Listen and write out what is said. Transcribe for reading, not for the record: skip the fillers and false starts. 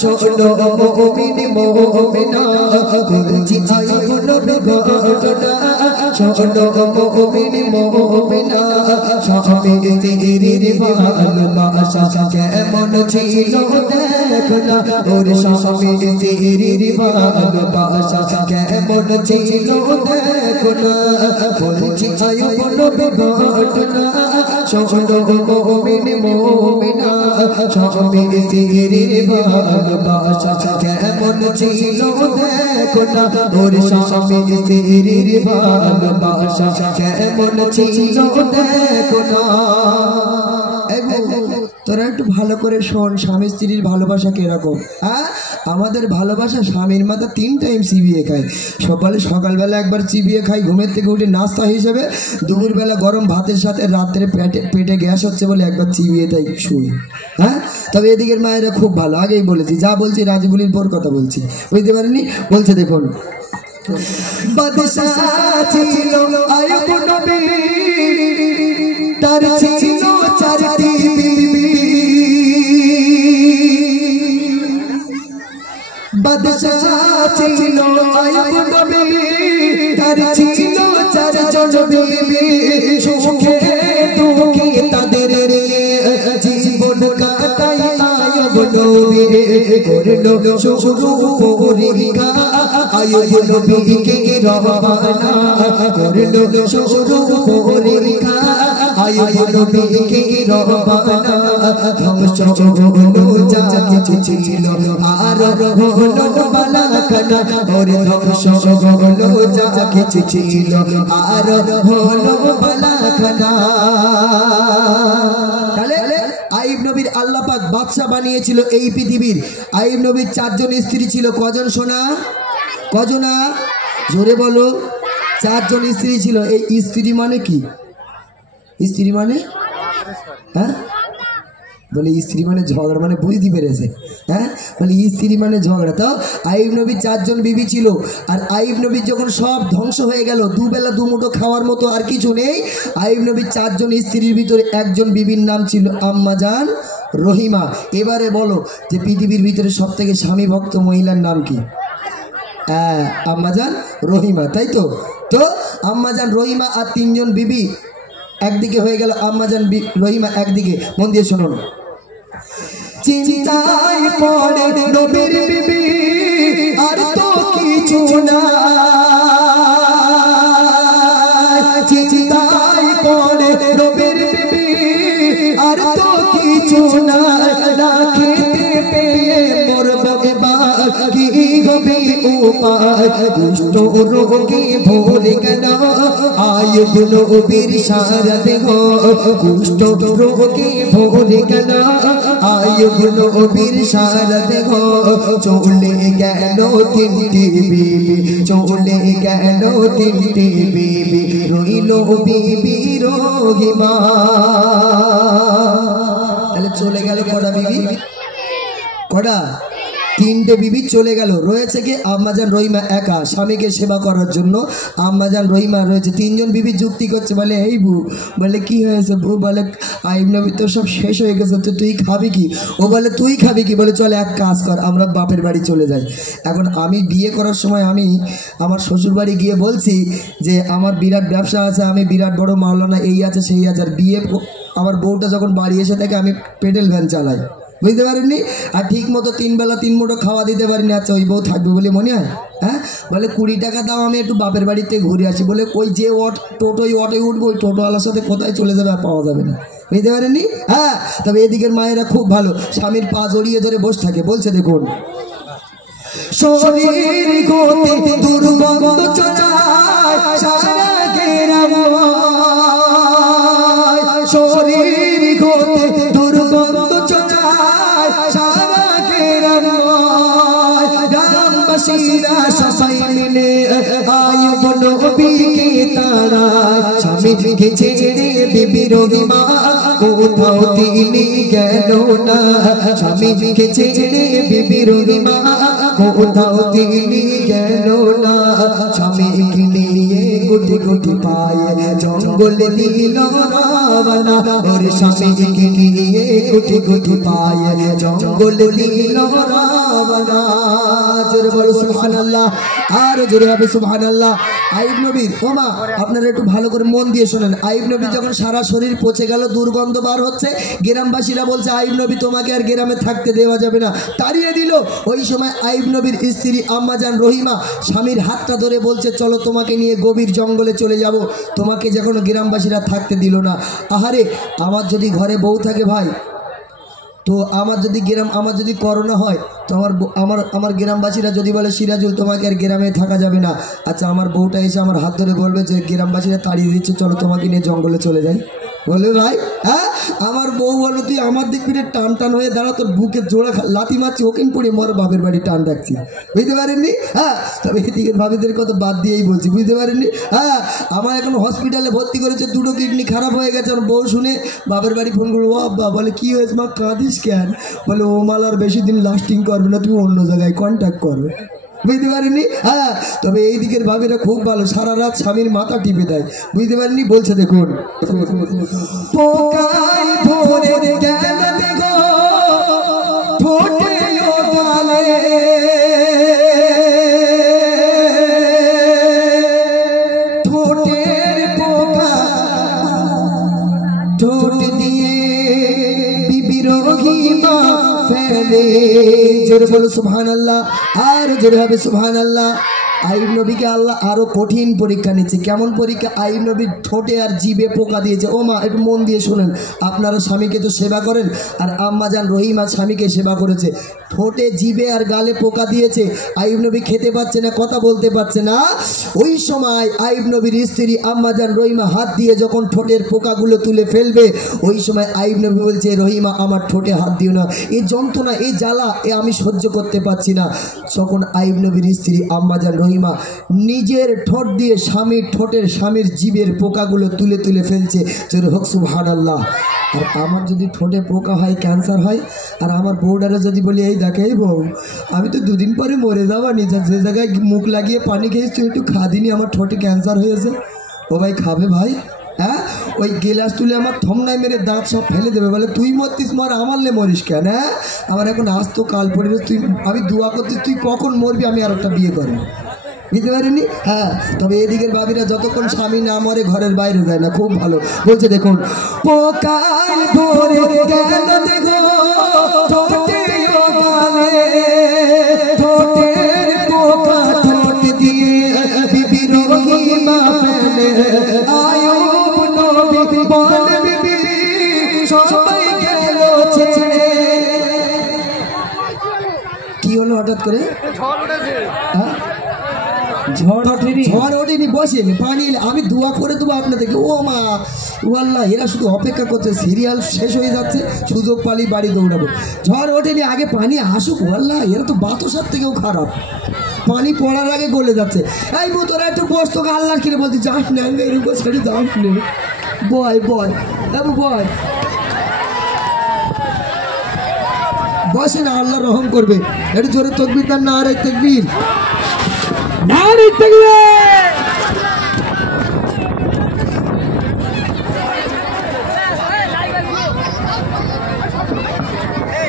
শোনো মুমিন মুমিনা বলছি আয় নবী ঘটনা শোনো মুমিন মুমিনা স্বামী স্ত্রীর ভালোবাসা কেমন ছিল দেখো না ওর স্বামী স্ত্রীর ভালোবাসা কেমন ছিল দেখো না বলছি আয় নবী ঘটনা শোনো মুমিন মুমিনা স্বামী স্ত্রীর ভালোবাসা কেমন ছিল দেখো না ওর স্বামী স্ত্রীর ভালোবাসা কেমন ছিল দেখো না। তোরা একটু ভালো করে শোন স্বামী স্ত্রীর ভালোবাসা কিরকম। হ্যাঁ আমাদের ভালোবাসা স্বামীর মাথা 3 টাইম চিবিয়ে খায়। সকালবেলা একবার চিবিয়ে খাই ঘুমের থেকে উঠে নাস্তা হিসেবে, দুপুরবেলা গরম ভাতের সাথে, রাত্রে পেটে গ্যাস হচ্ছে বলে একবার চিবিয়ে তাই শুই। হ্যাঁ তবে এদিকের মায়েরা খুব ভালো, আগেই বলেছি, যা বলছি রাজবুলির পর কথা বলছি, বুঝতে পারিনি। বলছে দেখুন বাদশা ছিল আইয়ুব নবী তার ছিল 4টি বিবি। বাদশা ছিল আইয়ুব নবী তার ছিল 4 জন বিবি। সুখে দুঃখে তাদের জীবন কাটাই আইয়ুব নবী করলো শুরু পরীক্ষা। আইয়ুব নবীকে রবানা করলো শুরু পরীক্ষা। আইয়ুব নবীকে রবানা ধ্বংস হলো যা কিছু ছিল আর হলো বালাখানা। ওরে ধ্বংস হলো যা কিছু ছিল আর হলো বালাখানা। আইয়ুব নবীর আল্লাহ পাক বাদশা বানিয়েছিল এই পৃথিবীর। আইয়ুব নবীর 4 জন স্ত্রী ছিল। কজন সোনা? কজনা? জোরে বলো। 4 জন স্ত্রী ছিল। এই স্ত্রী মানে কি? স্ত্রী মানে হ্যাঁ বলে স্ত্রী মানে ঝগড়া, মানে বুঝতে পেরেছে। হ্যাঁ বলে স্ত্রী মানে ঝগড়া। তো আইয়ুব নবীর 4 জন বিবি ছিল। আর আইয়ুব নবীর যখন সব ধ্বংস হয়ে গেল, দুবেলা দুমুঠো খাওয়ার মতো আর কিছু নেই, আইয়ুব নবীর 4 জন স্ত্রীর ভিতরে একজন বিবির নাম ছিল আম্মা জান রহিমা। এবারে বলো যে পৃথিবীর ভিতরে সব থেকে স্বামী ভক্ত মহিলার নাম কি? হ্যাঁ আম্মা জান রহিমা, তাই তো। তো আম্মা জান রহিমা আর 3 জন বিবি একদিকে হয়ে গেল, আম্মা জান রহিমা একদিকে। মন দিয়ে শুনুন। চিন্তায় পড়ে নবীর বিবি আর তো কিছু না, চিন্তায় পড়ে নবীর বিবি আর তো কিছু না। না খেতে পেয়ে মরব এবার কি হবে উপায়। দুষ্ট রোগে ভরে গেল আইয়ুব নবীর সারা দেহ। দুষ্ট রোগে ভরে গেল আইয়ুব নবীর সারা দেহ। চলে গেল 3টি বিবি, চলে গেল 3টি বিবি, রইল বিবি রহিমা। তাহলে চলে গেল কটা বিবি? কটা? 3টে বিবি চলে গেল। রয়েছে কি? আম্মাজান রহিমা একা স্বামীকে সেবা করার জন্য। আম্মাজান রহিমা রয়েছে। 3 জন বিবি যুক্তি করছে, বলে এই বউ, বলে কি হয়েছে বউ? বলে আইয়ুব নবী তো সব শেষ হয়ে গেছে, তো তুই খাবি কি? ও বলে তুই খাবি কি? বলে চলে এক কাজ কর, আমরা বাপের বাড়ি চলে যাই। এখন আমি বিয়ে করার সময় আমি আমার শ্বশুর বাড়ি গিয়ে বলছি যে আমার বিরাট ব্যবসা আছে, আমি বিরাট বড় মাওলানা, এই আছে সেই আছে। আর বিয়ে আমার বউটা যখন বাড়ি এসে থাকে আমি পেডেল ভ্যান চালাই, বুঝতে পারেননি। আর ঠিক মতো 3 বেলা 3 মুঠো খাওয়া দিতে পারিনি। আচ্ছা ওই বউ থাকবে বলে মনে হয়? হ্যাঁ বলে 20 টাকা দাও, আমি একটু বাপের বাড়িতে ঘুরে আসি। বলে ওই যে টোটোয় উঠবো, ওই টোটোওয়ালার সাথে কোথায় চলে যাবে আর পাওয়া যাবে না, বুঝতে পারেননি। হ্যাঁ তবে এদিকের মায়েরা খুব ভালো, স্বামীর পা জড়িয়ে ধরে বসে থাকে। বলছে দেখুন শরীর গতি দুর্গন্ধ চলায় সারা গেরাম, শরীর গতি দুর্গন্ধ চলায় সারা গেরাম। গ্রামবাসীরা সবাই মিলে আইয়ুব নবীকে তাড়ায়। স্বামীকে ছেড়ে বিবি রহিমা কোথাও তিনি গেল না। স্বামীকে ছেড়ে বিবি রহিমা কোথাও তিনি গেল না। স্বামীকে নিয়ে কোটি কোটি পায়ে জঙ্গলে দিল রাবণা ওরে স্বামীকে নিয়ে কোটি কোটি পায়ে জঙ্গলে দিল রাবণা জোরে বলো সুবহানাল্লাহ আর জোরে হবে সুবহানাল্লাহ আইয়ুব নবীর ওমা আপনারা একটু ভালো করে মন দিয়ে শুনেন আইয়ুব নবী যখন সারা শরীর পচে গেল দুর্গন্ধ বার হচ্ছে গ্রামবাসীরা বলছে আইয়ুব নবী তোমাকে আর গ্রামে থাকতে দেওয়া যাবে না তাড়িয়ে দিল ওই সময় আইয়ুব নবীর স্ত্রী আম্মা জান রহিমা স্বামীর হাতটা ধরে বলছে চলো তোমাকে নিয়ে গভীর জঙ্গলে চলে যাব তোমাকে যখন গ্রামবাসীরা থাকতে দিল না আহারে আমার যদি ঘরে বউ থাকে ভাই তো আমার যদি করোনা হয় তো আমার গ্রামবাসীরা যদি বলে সিরাজুল তোমাকে আর গ্রামে থাকা যাবে না আচ্ছা আমার বউটা এসে আমার হাত ধরে বলবে যে গ্রামবাসীরা তাড়িয়ে দিচ্ছে চলো তোমাকে নিয়ে জঙ্গলে চলে যাই বলবে ভাই হ্যাঁ আমার বউ বলো তুই আমার দিক ফিরে টান টান হয়ে দাঁড়া তোর বুকে জোড়া লাথি মারছি ওকেন পড়ে মর বাপের বাড়ি টান রাখছি বুঝতে পারেননি হ্যাঁ তবে এদিকের ভাবিদের কত বাদ দিয়েই বলছি বুঝতে পারেননি হ্যাঁ আমার এখন হসপিটালে ভর্তি করেছে দুটো কিডনি খারাপ হয়ে গেছে আমার বউ শুনে বাপের বাড়ি ফোন করবো বাবা বলে কী হয়েছে মা কাঁদিস কেন বলে ও মাল আর বেশি দিন লাস্টিং করবে না তুমি অন্য জায়গায় কন্ট্যাক্ট করবে বুঝতে পারেননি হ্যাঁ তবে এই দিকের ভাবিরা খুব ভালো সারা রাত স্বামীর মাথা টিপে দেয় বুঝতে পারেননি বলছে দেখুন জোরে বলো সুবহানাল্লাহ আর জোরে হবে সুবহানাল্লাহ আইয়ুব নবীকে আল্লাহ আরো কঠিন পরীক্ষা নিচ্ছে কেমন পরীক্ষা আইয়ুব নবীর ঠোঁটে আর জিভে পোকা দিয়েছে ও মা একটু মন দিয়ে শুনেন আপনারা স্বামীকে তো সেবা করেন আর আম্মা জান রহিমা স্বামীকে সেবা করেছে ঠোঁটে জিভে আর গালে পোকা দিয়েছে আইয়ুব নবী খেতে পাচ্ছে না কথা বলতে পারছে না ওই সময় আইয়ুব নবীর স্ত্রী আম্মা জান রহিমা হাত দিয়ে যখন ঠোঁটের পোকাগুলো তুলে ফেলবে ওই সময় আইয়ুব নবী বলছে রহিমা আমার ঠোঁটে হাত দিও না এই যন্ত্রণা এই জ্বালা আমি সহ্য করতে পারছি না তখন আইয়ুব নবীর স্ত্রী আম্মা জান রহিমা নিজের ঠোঁট দিয়ে স্বামীর জিভের পোকাগুলো তুলে তুলে ফেলছে জোরে হোক সুবহানাল্লাহ আর আমার যদি ঠোঁটে পোকা হয় ক্যান্সার হয় আর আমার বউডারে যদি বলি এই দেখে বউ আমি তো দুদিন পরে মরে যাওয়া নিজে যে জায়গায় মুখ লাগিয়ে পানি খেয়েছি তুই একটু খাদিনি আমার ঠোঁটে ক্যান্সার হয়েছে ও ভাই খাবে ভাই হ্যাঁ ওই গিলাস তুলে আমার থমনায় মেরে দাঁত সব ফেলে দেবে বলে তুই মরতিস মর আমারলে মরিস কেন হ্যাঁ আমার এখন আজ তো কাল পরিবেশ তুই আমি দোয়া করতিস তুই কখন মরবি আমি আর একটা বিয়ে করবো বুঝতে পারিনি হ্যাঁ তবে এদিকের ভাবিরা যতক্ষণ স্বামী না মরে ঘরের বাইরে যায় না খুব ভালো বলছে দেখুন পোকায় ধরে গেল দেখো ঠোঁটে ও গালে ঠোঁটের পোকা ঠোঁট দিয়ে বিবি রহিমা ফেলে আইয়ুব নবী বলে বিবি সবাই গেল ছেড়ে কি হলো হঠাৎ করে হ্যাঁ ঝড় ওঠেনি বসে পানি এলে আমি দোয়া করে দেবো আপনাদেরকে ও মা ও আল্লাহ এরা শুধু অপেক্ষা করছে সিরিয়াল শেষ হয়ে যাচ্ছে সুযোগ পালি বাড়ি দৌড়াবো ঝড় ওঠেনি আগে পানি আসুক ও আল্লাহ এরা তো বাতাসার থেকেও খারাপ পানি পড়ার আগে গলে যাচ্ছে এই মো তোরা একটু বস তোকে আল্লাহর কিনে বলতে যাস না এর উপর ছেড়ে যাস না বয় বসে না আল্লাহ রহম করবে একটু জোরে তকবীর তার নারে তাকবীর নারে তাকবীর